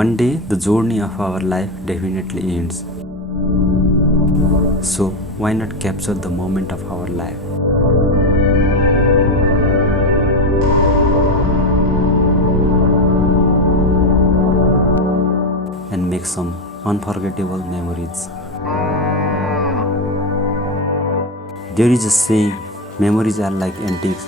One day the journey of our life definitely ends. So why not capture the moment of our life? And make some unforgettable memories. There is a saying, memories are like antiques.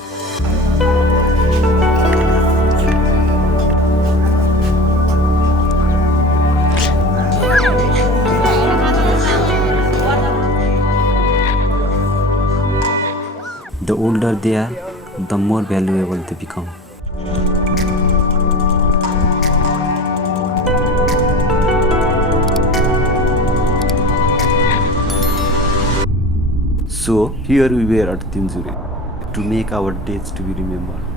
The older they are, the more valuable they become. So here we were at Tinjure to make our dates to be remembered.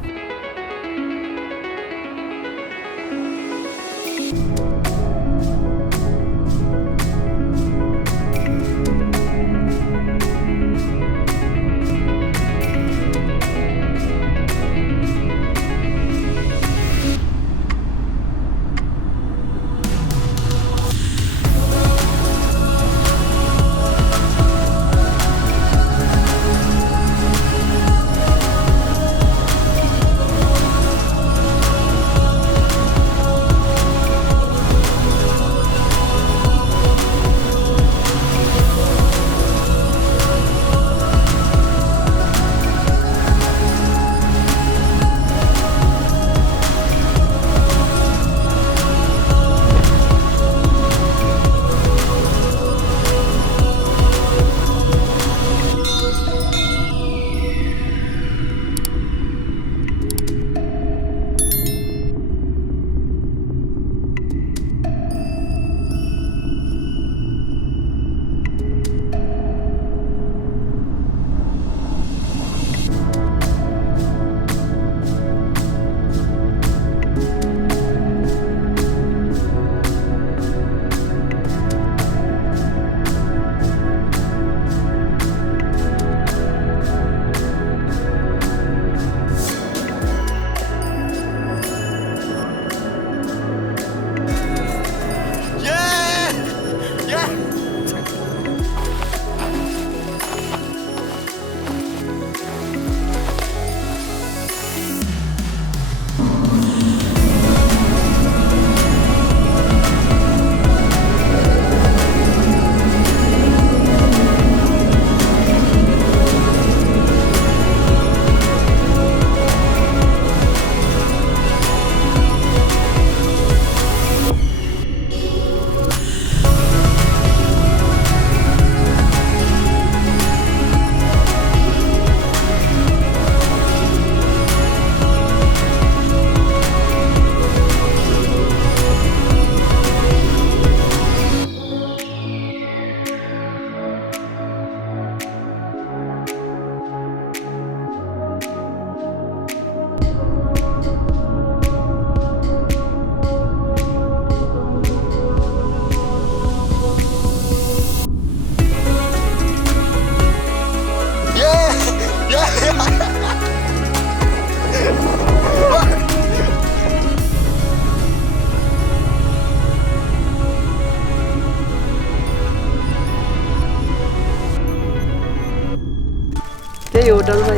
त्यही होटलमा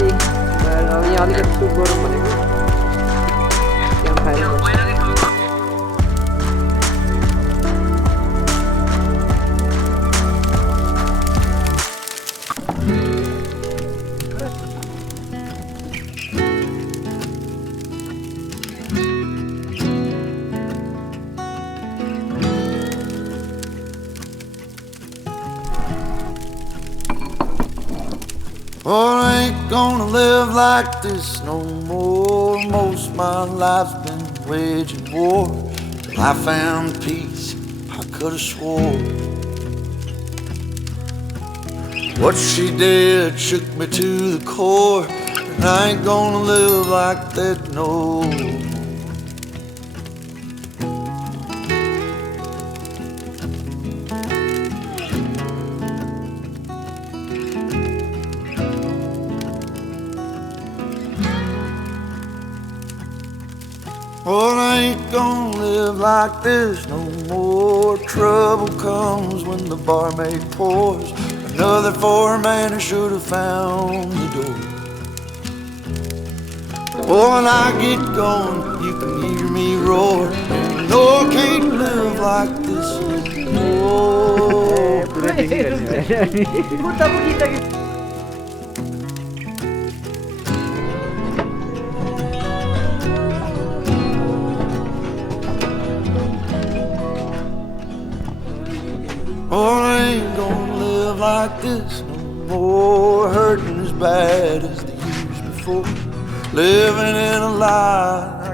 अब यहाँ अलिकति suit गरौँ भनेको त्यहाँ file Oh, I ain't gonna live like this no more. Most my life's been waging war. Till I found peace, I could've swore. What she did shook me to the core, and I ain't gonna live like that no more. Oh, I ain't gonna live like this no more. Trouble comes when the barmaid pours another for a man who should have found the door. Oh, when I get going, you can hear me roar. And no, I can't live like this anymore. Oh, I ain't gonna live like this no more. Hurting as bad as the years before. Living in a lie